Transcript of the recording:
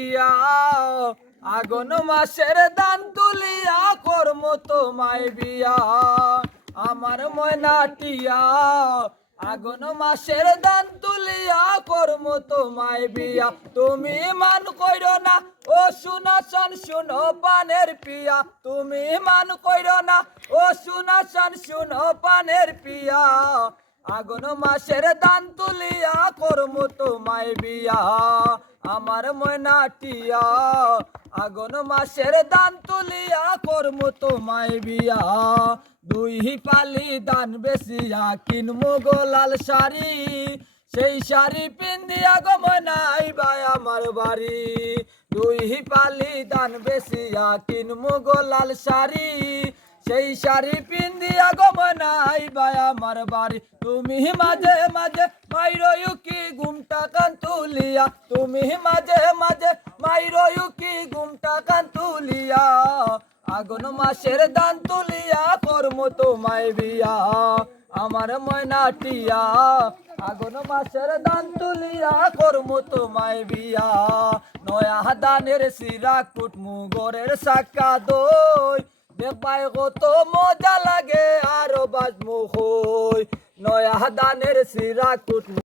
টিয়া আগুন মাসের দান তুলিয়া কর্ম তোমায় বিয়া আমার ময়না টিয়া আগুন মাসের দান তুলিয়া কর্ম তোমায় বিয়া তুমি মান কইর না ও শুনা শোন শুনো পানের পিয়া তুমি মান কইর না ও শুনা শোন শুনো পানের পিয়া আগুন মাসের দান তুলিয়া কর্ম তোমায় বিয়া আমার ময়না টিয়া আগুন মাসের দান তুলিয়া কর্ম তোমায় বিয়া দুই পালি দান বেশিয়া কিনমু গোলাল শাড়ি সেই শাড়ি পিন্দিয়া গো ময়না আইবা আমার বাড়ি দুই পালি দান বেশিয়া কিনমু গোলাল শাড়ি সেই শাড়ি পিন্দিয়া গো ময়না আইবা আমার বাড়ি তুমি মাঝে মাঝে মাইরয়ু কি ঘুমটা কান তুলিয়া তুমি মাঝে মাঝে মাইরয়ু কি ঘুমটা কান তুলিয়া আগুন মাসের দান তুলিয়া কর্ম তোমায় বিয়া আমার ময়না টিয়া আগুন মাসের দান তুলিয়া কর্ম তোমায় বিয়া নয়া দানের সিরা কুটমু গরের সাকা দই দেখবাই কত মজা লাগে আরো বাজমু হই নয়া দানের সিরা কুটমু